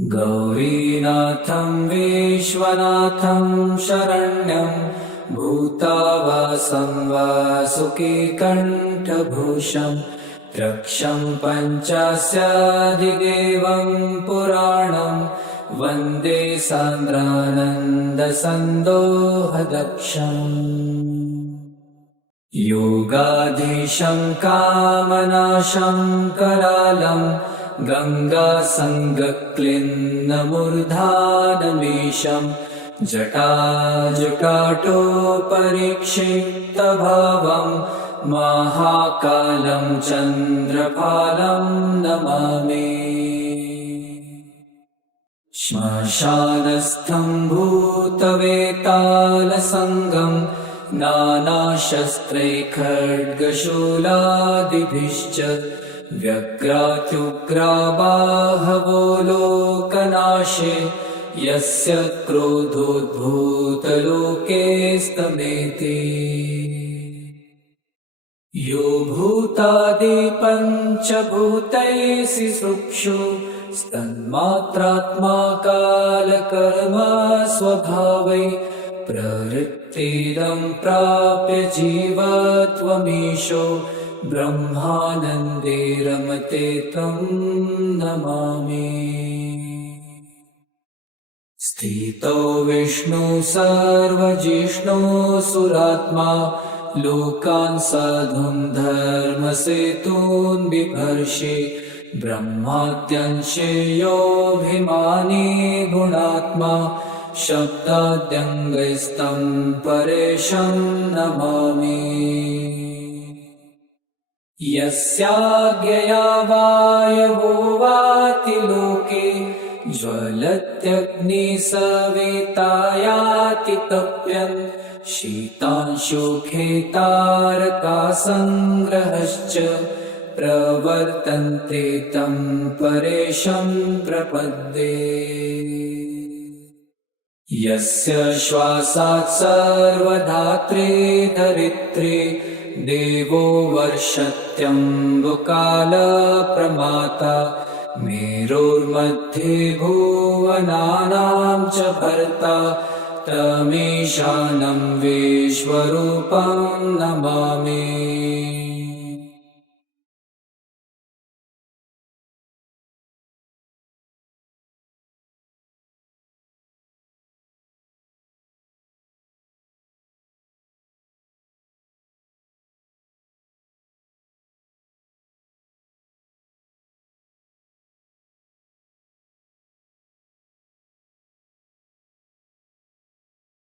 गौरीनाथं विश्वनाथं शरण्यं भूतावासं वासुकीकण्ठभूषं त्रक्षं पञ्चास्याधिदेवं पुराणं वन्दे सान्द्रानन्दसन्दोहदक्षम् योगाधीशं कामनाशं करालं गङ्गासङ्गक्लिन्नमूर्धानमीशं जटाजुटाटोपरीक्षिप्तभावं महाकालं चन्द्रभालं नमामि। श्मशानस्थं भूतवेतालसङ्गं नानाशस्त्रैखड्गशूलादिभिश्च व्यग्रात्युग्राबाहवो लोकनाशे यस्य क्रोधोद्भूतलोकेस्तमेति। यो भूतादिपञ्चभूतैः सुक्षु स्तन्मात्रात्मा कालकर्मा स्वभावै प्रवृत्तिदं प्राप्य जीवत्वमीशो ब्रह्मानन्दे रमते तं नमामि। स्थितो विष्णु सर्वजिष्णु सुरात्मा लोकान् साधुं धर्मसेतून् बिभर्षि ब्रह्माद्यंशे योऽभिमानी गुणात्मा शब्दाद्यङ्गैस्तं परेशं नमामि। यस्याज्ञया वायवो वाति लोके ज्वलत्यग्निसवितायाति तप्यन् शीतांशुखेतारकासङ्ग्रहश्च प्रवर्तन्ते तं परेशं प्रपद्ये। यस्य श्वासात् सर्वधात्रे धरित्रे देवो वर्षत्यम्बुकालप्रमाता मेरोर्मध्ये भुवनानां च भर्ता तमीशानं विश्वरूपं नमामि।